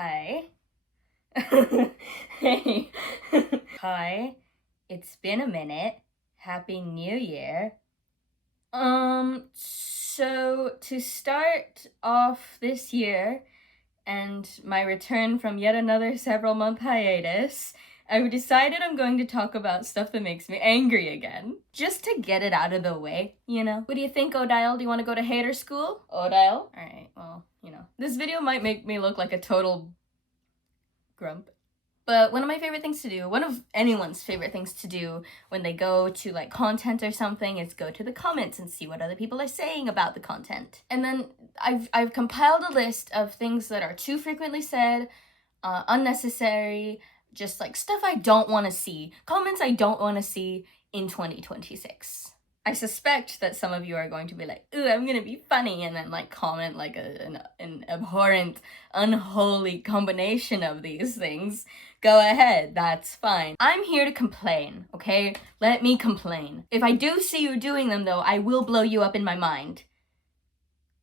Hi. Hey. Hi. It's been a minute. Happy New Year. So to start off this year and my return from yet another several month hiatus, I've decided I'm going to talk about stuff that makes me angry again. Just to get it out of the way, you know? What do you think, Odile? Do you want to go to hater school? Odile? Alright, well, this video might make me look like a total grump. But one of my favorite things to do, one of anyone's favorite things to do when they go to like content or something is go to the comments and see what other people are saying about the content. And then I've compiled a list of things that are too frequently said, unnecessary, just like stuff I don't want to see, comments I don't want to see in 2026. I suspect that some of you are going to be like, ooh, I'm gonna be funny, and then like comment like an abhorrent, unholy combination of these things. Go ahead, that's fine. I'm here to complain, okay? Let me complain. If I do see you doing them though, I will blow you up in my mind.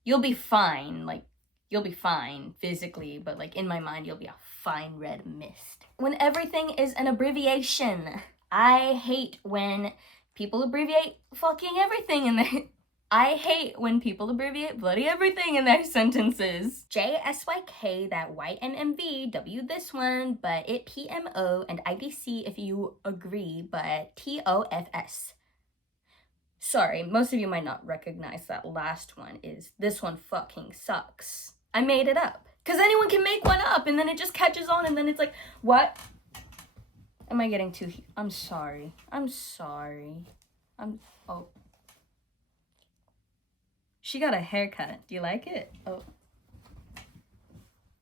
You'll be fine, like, you'll be fine physically, but like in my mind, you'll be a fine red mist. When everything is an abbreviation, I hate when people abbreviate fucking everything in their... I hate when people abbreviate bloody everything in their sentences. JSYK, that white and MV, W this one, but it PMO, and IDC if you agree, but TOFS. Sorry, most of you might not recognize that last one is this one fucking sucks. I made it up. Because anyone can make one up, and then it just catches on, and then it's like, what? Am I getting too... I'm sorry. Oh. She got a haircut. Do you like it? Oh.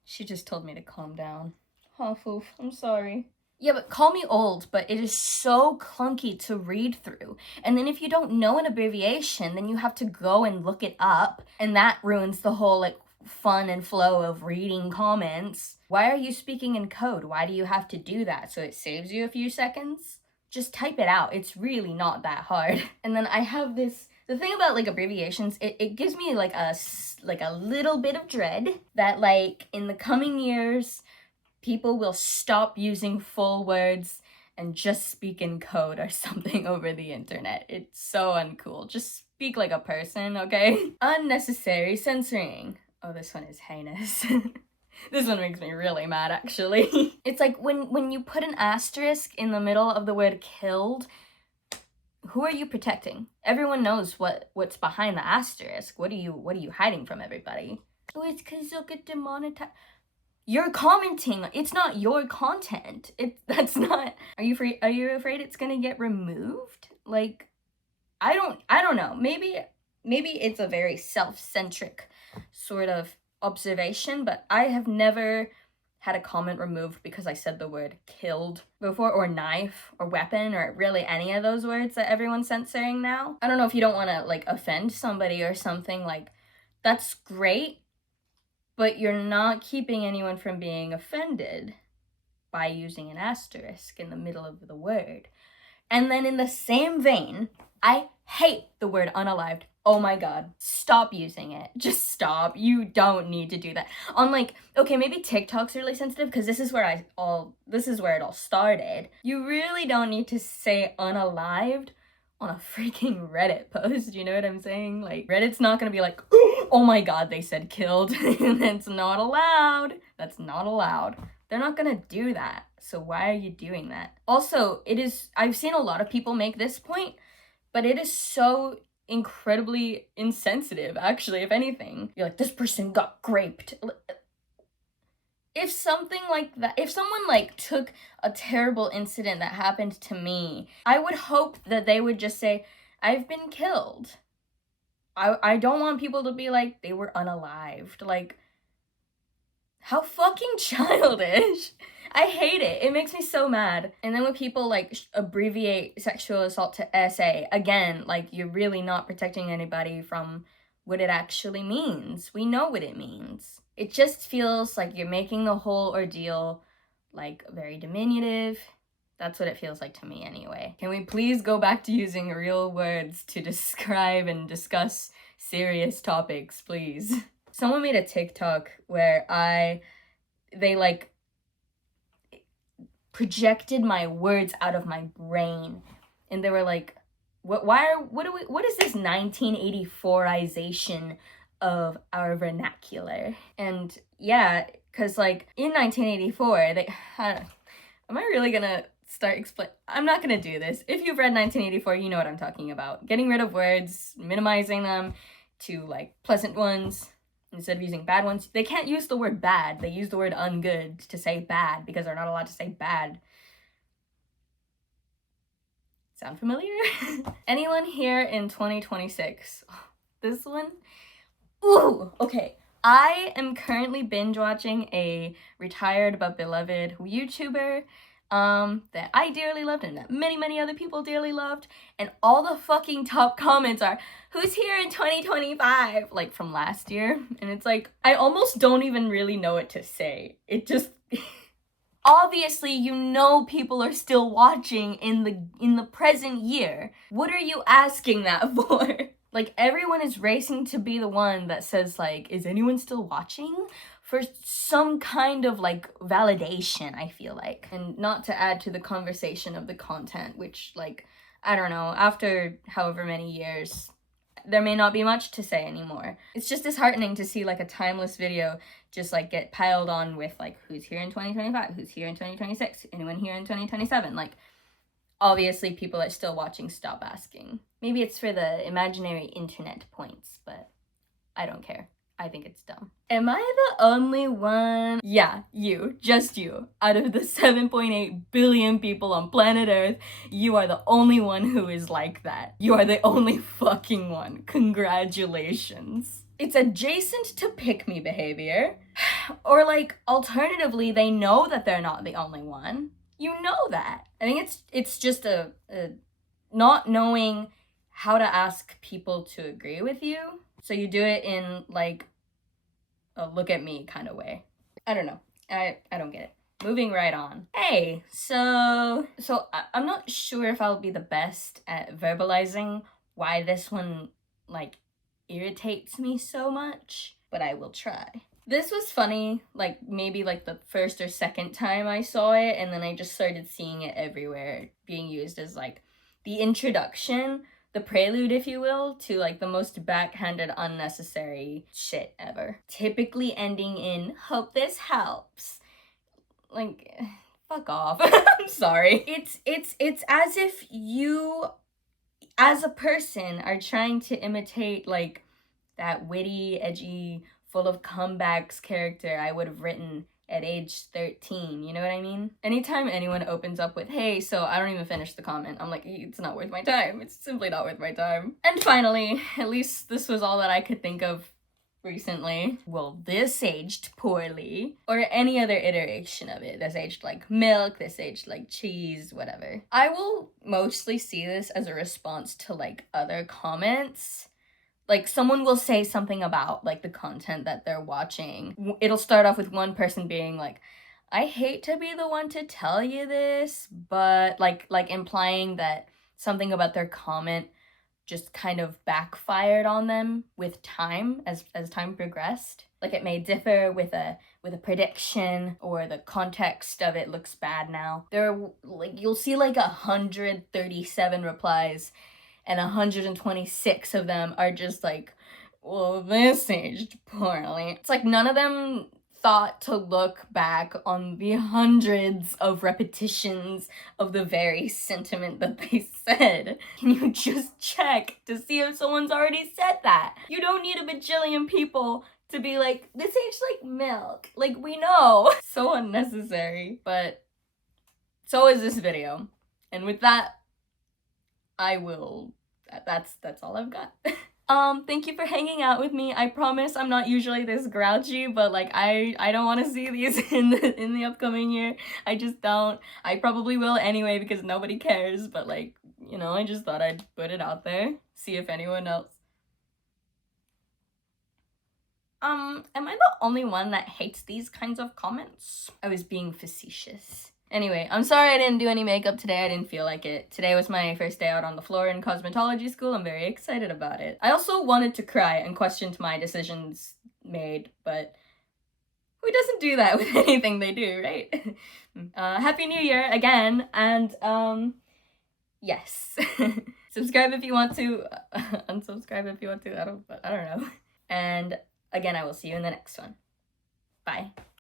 She just told me to calm down. Oh, foof. I'm sorry. Yeah, but call me old, but it is so clunky to read through. And then if you don't know an abbreviation, then you have to go and look it up. And that ruins the whole, like, fun and flow of reading comments. Why are you speaking in code? Why do you have to do that? So it saves you a few seconds? Just type it out. It's really not that hard. And then I have this... The thing about like abbreviations, it gives me like a little bit of dread that like in the coming years, people will stop using full words and just speak in code or something over the internet. It's so uncool. Just speak like a person, okay? Unnecessary censoring. Oh, this one is heinous. This one makes me really mad, actually. It's like when you put an asterisk in the middle of the word killed, who are you protecting? Everyone knows what's behind the asterisk. What are you hiding from everybody? Oh, it's because you'll get demonetized. You're commenting. It's not your content. That's not. Are you afraid it's gonna get removed? Like, I don't know. Maybe it's a very self-centric sort of observation, but I have never had a comment removed because I said the word killed before, or knife, or weapon, or really any of those words that everyone's censoring now. I don't know if you don't want to, like, offend somebody or something, like, that's great, but you're not keeping anyone from being offended by using an asterisk in the middle of the word. And then in the same vein, I hate the word unalived. Oh my god, stop using it. Just stop. You don't need to do that. On like, okay, maybe TikTok's really sensitive because this is where it all started. You really don't need to say unalived on a freaking Reddit post, you know what I'm saying? Like, Reddit's not gonna be like, oh my god, they said killed. That's not allowed. That's not allowed. They're not gonna do that. So why are you doing that? Also, I've seen a lot of people make this point, but it is so incredibly insensitive, actually, if anything. You're like, this person got graped. If something like that, if someone like took a terrible incident that happened to me, I would hope that they would just say, I've been killed. I don't want people to be like, they were unalived. Like, how fucking childish. I hate it. It makes me so mad. And then when people like abbreviate sexual assault to SA, again, like you're really not protecting anybody from what it actually means. We know what it means. It just feels like you're making the whole ordeal like very diminutive. That's what it feels like to me anyway. Can we please go back to using real words to describe and discuss serious topics, please? Someone made a TikTok where they like projected my words out of my brain, and they were like, what is this 1984ization of our vernacular? And yeah, because like in 1984 am I really gonna start I'm not gonna do this. If you've read 1984, you know what I'm talking about. Getting rid of words, minimizing them to like pleasant ones instead of using bad ones. They can't use the word bad. They use the word ungood to say bad because they're not allowed to say bad. Sound familiar? Anyone here in 2026? This one? Ooh, okay. I am currently binge watching a retired but beloved YouTuber that I dearly loved and that many other people dearly loved, and all the fucking top comments are, who's here in 2025? Like from last year. And it's like, I almost don't even really know what to say. It just obviously, you know, people are still watching in the present year. What are you asking that for? Like, everyone is racing to be the one that says, like, is anyone still watching? For some kind of, like, validation, I feel like. And not to add to the conversation of the content, which, like, I don't know, after however many years, there may not be much to say anymore. It's just disheartening to see, like, a timeless video just, like, get piled on with, like, who's here in 2025? Who's here in 2026? Anyone here in 2027? Like, obviously, people are still watching stop asking. Maybe it's for the imaginary internet points, but I don't care. I think it's dumb. Am I the only one? Yeah, you. Just you. Out of the 7.8 billion people on planet Earth, you are the only one who is like that. You are the only fucking one. Congratulations. It's adjacent to pick-me behavior. Or, like, alternatively, they know that they're not the only one. You know that. I think it's just a not knowing how to ask people to agree with you. So you do it in, like, a look at me kind of way. I don't know. I don't get it. Moving right on. Hey, so I'm not sure if I'll be the best at verbalizing why this one, like, irritates me so much, but I will try. This was funny, like, maybe, like, the first or second time I saw it, and then I just started seeing it everywhere, being used as, like, the introduction, the prelude, if you will, to, like, the most backhanded, unnecessary shit ever. Typically ending in, hope this helps. Like, fuck off. I'm sorry. It's as if you, as a person, are trying to imitate, like, that witty, edgy, full of comebacks character I would have written at age 13, you know what I mean? Anytime anyone opens up with, hey, so I don't even finish the comment, I'm like, it's not worth my time. It's simply not worth my time. And finally, at least this was all that I could think of recently. Well, this aged poorly. Or any other iteration of it. This aged like milk, this aged like cheese, whatever. I will mostly see this as a response to, like, other comments. Like, someone will say something about, like, the content that they're watching. It'll start off with one person being like, I hate to be the one to tell you this, but, like implying that something about their comment just kind of backfired on them with time, as time progressed. Like, it may differ with a prediction, or the context of it looks bad now. You'll see, like, 137 replies, and 126 of them are just like, well, this aged poorly. It's like none of them thought to look back on the hundreds of repetitions of the very sentiment that they said. Can you just check to see if someone's already said that? You don't need a bajillion people to be like, this aged like milk. Like, we know. So unnecessary. But so is this video. And with that, that's all I've got. Thank you for hanging out with me. I promise I'm not usually this grouchy, but, like, I don't want to see these in the upcoming year. I just don't. I probably will anyway because nobody cares, but, like, you know, I just thought I'd put it out there. See if anyone else. Am I the only one that hates these kinds of comments? I was being facetious. Anyway, I'm sorry I didn't do any makeup today. I didn't feel like it. Today was my first day out on the floor in cosmetology school. I'm very excited about it. I also wanted to cry and questioned my decisions made, but Who doesn't do that with anything they do, right? Happy New Year again, and yes. Subscribe if you want to, unsubscribe if you want to, I don't know. And again, I will see you in the next one. Bye.